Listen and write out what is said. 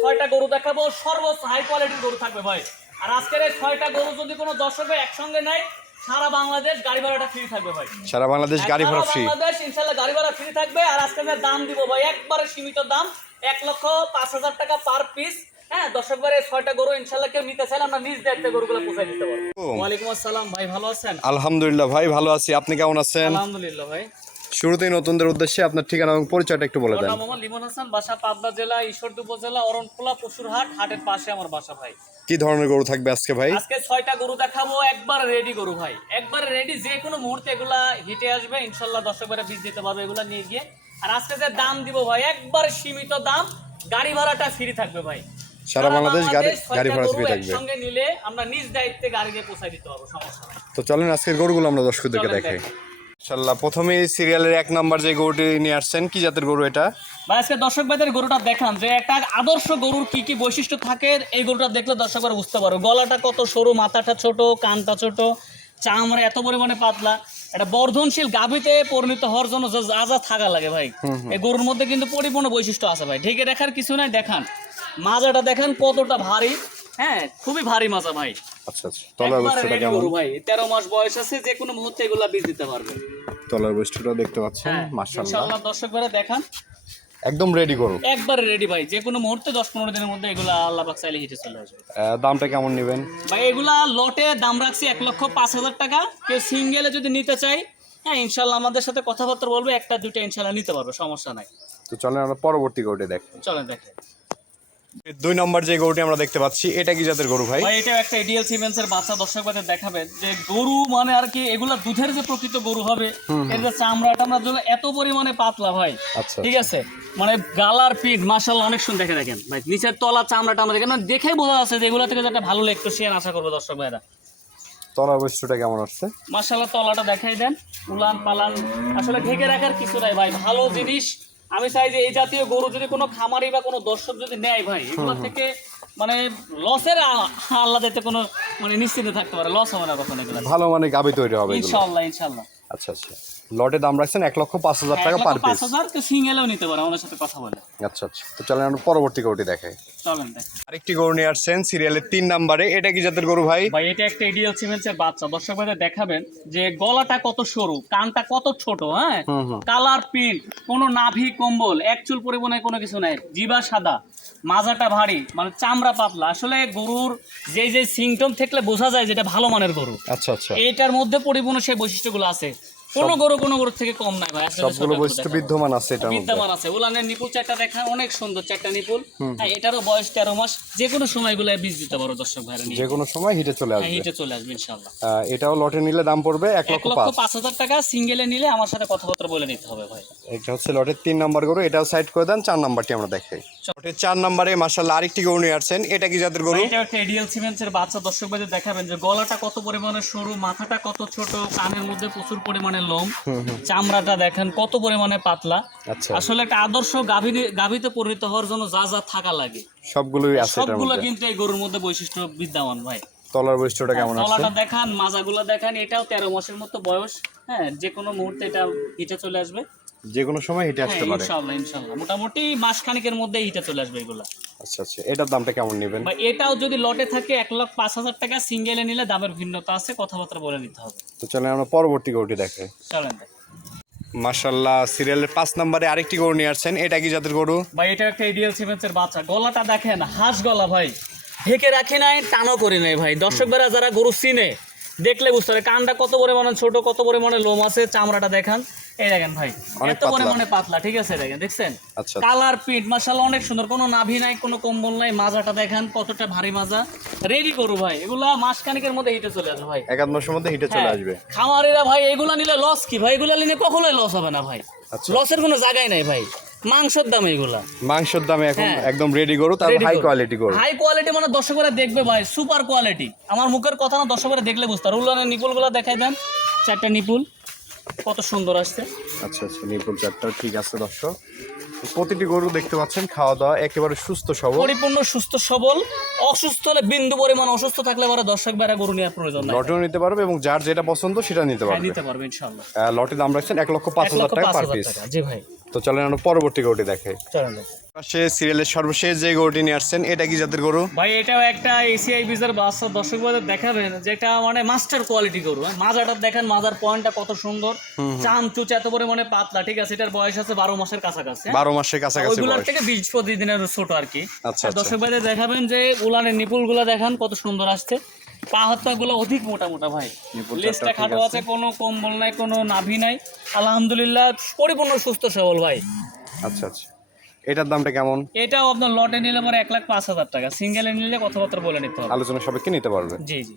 ছয়টা গরু দেখাবো সর্বোচ্চ হাই কোয়ালিটির গরু থাকবে ভাই। আর আজকের এই ছয়টা গরু যদি কোনো দর্শক একসঙ্গে নেয় সারা বাংলাদেশ গাড়ি ভাড়াটা ফ্রি থাকবে ভাই। সারা বাংলাদেশ গাড়ি ভাড়া ফ্রি বাংলাদেশ ইনশাল্লাহ গাড়ি ভাড়া ফ্রি থাকবে। আর আজকে যে দাম দিব ভাই একবারে সীমিত দাম এক লক্ষ পাঁচ হাজার টাকা পার পিস হ্যাঁ দর্শক ভাই ছয়টা গরু ইনশাল্লাহ কেউ নিতে চাইলে আমরা নিজ দায়িত্বে গরুগুলো পৌঁছে দিতে পারব। ওয়ালাইকুম আসসালাম ভাই ভালো আছেন? আলহামদুলিল্লাহ ভাই ভালো আছি। আপনি কেমন আছেন? আলহামদুলিল্লাহ ভাই। শুরুতেই নতুনদের উদ্দেশ্যে আপনার ঠিকানা এবং পরিচয়টা একটু বলে দেন। মোহাম্মদ লিমন হাসান বাসা পাবনা জেলা ঈশ্বরদী উপজেলা অরণখোলা পশুরহাট হাটের পাশে আমার বাসা ভাই। কি ধরনের গরু থাকবে আজকে ভাই? আজকে ছয়টা গরু দেখাবো একবার রেডি গরু ভাই। একবার রেডি যে কোনো মুহূর্তে এগুলা হিটে আসবে ইনশাল্লাহ দর্শক ভাইরা বীজ দিতে পারবে এগুলা নিয়ে গিয়ে। আর আজকে যে দাম দিব ভাই একবার সীমিত দাম গাড়ি ভাড়াটা ফ্রি থাকবে ভাই। সারা বাংলাদেশ গাড়ি গাড়ি ভাড়া ফ্রি থাকবে। একসঙ্গে নিলে আমরা নিজ দায়িত্বে গাড়ি গাড়িকে পৌঁছাই দিতে পারব সমস্যা নাই। তো চলেন আজকের গরুগুলো আমরা দর্শকদেরকে দেখাই। ইনশাল্লাহ প্রথমে সিরিয়ালের এক নাম্বার যে গরুটি নিয়ে আসছেন কি জাতের গরু এটা? ভাই আজকে দর্শক ভাইদের গরুটা দেখান যে একটা আদর্শ গরুর কি কি বৈশিষ্ট্য থাকে এই গরুটা দেখলে দর্শক ভাইরা বুঝতে পারো গলাটা কত সরু মাথাটা ছোট কানটা ছোট চামড়া এত পরিমাণে পাতলা একটা বর্ধনশীল গাভীতে পরিণত হওয়ার জন্য যা যা যা থাকা লাগে ভাই। এই গরুর মধ্যে কিন্তু পরিপূর্ণ বৈশিষ্ট্য আছে ভাই। ঢেকে দেখার কিছু নাই দেখান। মাজাটা দেখেন কতটা ভারী। হ্যাঁ খুবই ভারী মাজা ভাই। আচ্ছা আচ্ছা। তলার বৈশিষ্ট্যটা কেমন? ভাই তেরো মাস বয়স আছে যে কোনো মুহূর্তে এগুলা বীজ দিতে পারবে তলার বৈশিষ্ট্যটা দেখতে পাচ্ছেন হ্যাঁ ইনশাআল্লাহ দর্শক ভাইরা দেখান। একদম রেডি গরু একবারে রেডি ভাই যে কোনো মুহূর্তে দশ পনেরো দিনের মধ্যে এগুলা আল্লাহ পাক চাইলে হিটে চলে আসবে। দামটা কেমন নেবেন? ভাই এগুলা লটে দাম রাখছি এক লক্ষ পাঁচ হাজার টাকা। কেউ সিঙ্গেলে যদি নিতে চাই হ্যাঁ ইনশাল্লাহ আমাদের সাথে কথাবার্তা বলবে একটা দুইটা ইনশাল্লাহ নিতে পারব সমস্যা নাই। তো চলেন আমরা পরবর্তী দেখি। চলেন দেখে। দুই নম্বর যে গরুটি আমরা দেখতে পাচ্ছি এটা কি জাতের গরু ভাই? ভাই এটা একটা এডিএল সিমেন্সের বাচ্চা দর্শক বাদের দেখাবেন যে গরু মানে আর কি এগুলা দুধের যে প্রকৃত গরু হবে এর যে চামড়া টামড়া জন্য এত পরিমাণে পাতলা ভাই। আচ্ছা ঠিক আছে? মানে গালার পিঠ মার্শাল্লাহ অনেক সুন্দর দেখে দেখেন। ভাই নিচের তলা চামড়াটা আমরা দেখেন মানে দেখেই বোঝা যাচ্ছে যে এগুলা থেকে যে একটা ভালো ইলেকট্রিশিয়ান আশা করব দর্শক ভাইরা। তলার বৈশিষ্ট্যটা কেমন আসছে মার্শাল্লাহ তলাটা দেখাই দেন। উলান পালান আসলে ঢেকে রাখার কিছু নাই ভাই ভালো জিনিস আমি চাই যে এই জাতীয় গরু যদি কোনো খামারি বা কোনো দর্শক যদি নেয় ভাই এগুলো থেকে মানে লসের আল্লাহ যাতে কোনো মানে নিশ্চিন্ত থাকতে পারে লস হবে না কখনো এগুলো। ভালো মানে গাবি তৈরি হবে ইনশাল্লাহ ইনশাল্লাহ আচ্ছা আচ্ছা। লটে দাম রাখছেন এক লক্ষ পাঁচ হাজার টাকা পার পিস সিঙ্গেলেও নিতে পারে আমাদের সাথে কথা বলে। আচ্ছা আচ্ছা। তো চলেন আমরা পরবর্তী গরুটি দেখাই। চলেন আরেকটি গরু নিয়ে আসছেন সিরিয়ালের তিন নাম্বারে। এটা কি জাতের গরু ভাই? ভাই এটা একটা এডিএল সিমেন্সের বাচ্চা। দর্শক ভাইদের দেখাবেন যে গলাটা কত সরু কানটা কত ছোট হ্যাঁ? কালার প্রিন্ট কোনো নাভি কম্বল এক চুল পরিমাণে কোনো কিছু নাই জিবা সাদা মাজাটা ভারী মানে চামড়া পাতলা। আসলে গরুর যে যে সিমটম থাকলে বোঝা যায় যেটা ভালো মানের গরু। আচ্ছা আচ্ছা। এটার মধ্যে পরিপূর্ণ সেই বৈশিষ্ট্যগুলো আছে। কোনো গরু কোনো গরুর থেকে কম নাই ভাই সবগুলো বৈশিষ্ট্য বিদ্যমান আছে মধ্যে। বিদ্যমান আছে। উলানের নিপুল চারটা দেখা অনেক সুন্দর চারটা নিপুল। হ্যাঁ এটারও বয়স তেরো মাস। যে কোনো সময়গুলো বীজ দিতে পারো দর্শক ভাইরা যে কোনো সময় হিটে চলে হ্যাঁ আসবে। হিটে চলে আসবে এটাও লটে নিলে দাম পড়বে এক লক্ষ পাঁচ। হাজার টাকা সিঙ্গেলে নিলে আমার সাথে কথাবার্তা বলে নিতে হবে ভাই। এটা হচ্ছে লটের তিন নাম্বার গরু এটাও সাইড করে দেন চার নাম্বারটি আমরা দেখাই লটের চার নাম্বারে আরেকটি গরু নিয়ে আসছেন এটা কি জাতের গরু? এটা একটা এডিএল সিমেন্টসের বাচ্চা। দর্শক ভাইদের দেখাবেন যে গলাটা কত পরিমাণে সরু মাথাটা কত ছোট কানের মধ্যে প্রচুর পরিমাণে লোম। চামড়াটা দেখেন কত পরিমাণে পাতলা। আচ্ছা। আসলে একটা আদর্শ গাভী গাভীতে পরিণত হওয়ার জন্য যা যা থাকা লাগে। সবগুলোই আছে সবগুলো কিন্তু এই গরুর মধ্যে বৈশিষ্ট্য বিদ্যমান ভাই। তলার বৈশিষ্ট্যটা কেমন আছে? তলাটা দেখান মাজাগুলো দেখান এটাও তেরো মাসের মতো বয়স। হ্যাঁ যে কোনো মুহূর্তে এটা এটা চলে আসবে। যে কোনো সময় হিটে হ্যাঁ আসতে পারে। ইনশাল্লাহ ইনশাল্লাহ। মোটামুটি মাস খানিকের মধ্যে হিটে চলে আসবে এগুলা। আচ্ছা আচ্ছা। এটার দামটা কেমন নেবেন? বা এটাও যদি লটে থাকে এক লাখ পাঁচ হাজার টাকা সিঙ্গেলে নিলে দামের ভিন্নতা আছে কথাবার্তা বলে নিতে হবে। তো চলেন আমরা পরবর্তী গরুটি দেখাই। চলেন দেখ। মার্শাল্লাহ সিরিয়ালের পাঁচ নাম্বারে আরেকটি গরু নিয়ে আসছেন। এটা কি জাতের গরু? ভাই এটা একটা এডিএল সিমেন্সের বাচ্চা। গলাটা দেখেন হাঁস গলা ভাই। ঢেকে রাখি নাই টানও করি নাই ভাই। দর্শক বেড়া যারা গরু চিনে দেখলে বুঝতে পারে কানটা কত পরিমাণে ছোট কত পরিমাণে লোম আছে চামড়াটা দেখান। এই দেখেন ভাই এত। পরিমাণে পাতলা ঠিক আছে দেখেন দেখছেন? আচ্ছা। কালার পিট মাশাআল্লাহ অনেক সুন্দর। কোনো নাভি নাই কোনো কম্বল নাই মাজাটা দেখেন কতটা ভারী মাজা। রেডি করু ভাই এগুলা মাসখানিকের মধ্যে হিটে চলে আসবে ভাই। এক মাসের মধ্যে হিটে চলে হ্যাঁ, আসবে। খামারিরা ভাই এগুলা নিলে লস কি? ভাই এগুলা নিলে কখনোই লস হবে না ভাই। আচ্ছা। লসের কোনো জায়গায় নাই ভাই। মাংসের দাম এগুলা। মাংসের দামে এখন হ্যাঁ। একদম রেডি গরু তার হাই কোয়ালিটি গরু। হাই কোয়ালিটি মানে দর্শকরা দেখবে ভাই সুপার কোয়ালিটি আমার মুখের কথা না দর্শকরা দেখলে বুঝতে পারে উল্লানের নিপুলগুলো দেখাই দেন। চারটা নিপুল। কত সুন্দর আসছে। আচ্ছা আচ্ছা নিপুল চারটা। ঠিক আছে দর্শক। প্রতিটি গরু দেখতে পাচ্ছেন খাওয়া দাওয়া একেবারে সুস্থ সবল। পরিপূর্ণ সুস্থ সবল। অসুস্থ হলে বিন্দু পরিমাণ অসুস্থ থাকলে পরে দর্শক বেড়া গরু নেওয়ার প্রয়োজন নাই। লটেও নিতে পারবে এবং যার যেটা পছন্দ সেটা নিতে হ্যাঁ, পারবে। নিতে পারবে ইনশাল্লাহ আহ, লটে দাম রাখছেন এক লক্ষ পাঁচ হাজার টাকা পার পিস জি ভাই। তো চলেন আমরা পরবর্তী গরুটি দেখে চলেন পাশে সিরিয়ালের সর্বশেষ যে গরুটি নিয়ে আসছেন এটা কি জাতের গরু? ভাই এটাও একটা এসিআই বিজার বাচ্চা দর্শক বাজার দেখাবেন যেটা মানে মাস্টার কোয়ালিটি গরু হ্যাঁ? মাজাটা দেখেন মাজার পয়েন্টটা কত সুন্দর। চাম চুচ এত পরিমাণে পাতলা ঠিক আছে? এটার বয়স আছে বারো মাসের কাছাকাছি হ্যাঁ? বারো মাসের কাছাকাছি ওইগুলোর থেকে বিশ পঁচিশ দিনের ছোট আর কি। আচ্ছা, আচ্ছা। দর্শক ভাইদের দেখাবেন যে উলানের নিপুলগুলা দেখান কত সুন্দর আসছে। পা হাতগুলো অধিক মোটা মোটা ভাই লেজটা খাটো আছে। কোনো কম্বল নাই কোনো নাভি নাই। আলহামদুলিল্লাহ পরিপূর্ণ সুস্থ সবল ভাই। আচ্ছা আচ্ছা। এটার দামটা কেমন? এটাও আপনার লটে নিলে পরে এক লাখ পাঁচ হাজার টাকা। সিঙ্গেলে নিলে কথাবার্তা বলে নিতে হবে। আলোচনা সবাইকে নিতে পারবে। জি জি।